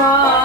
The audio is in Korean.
자.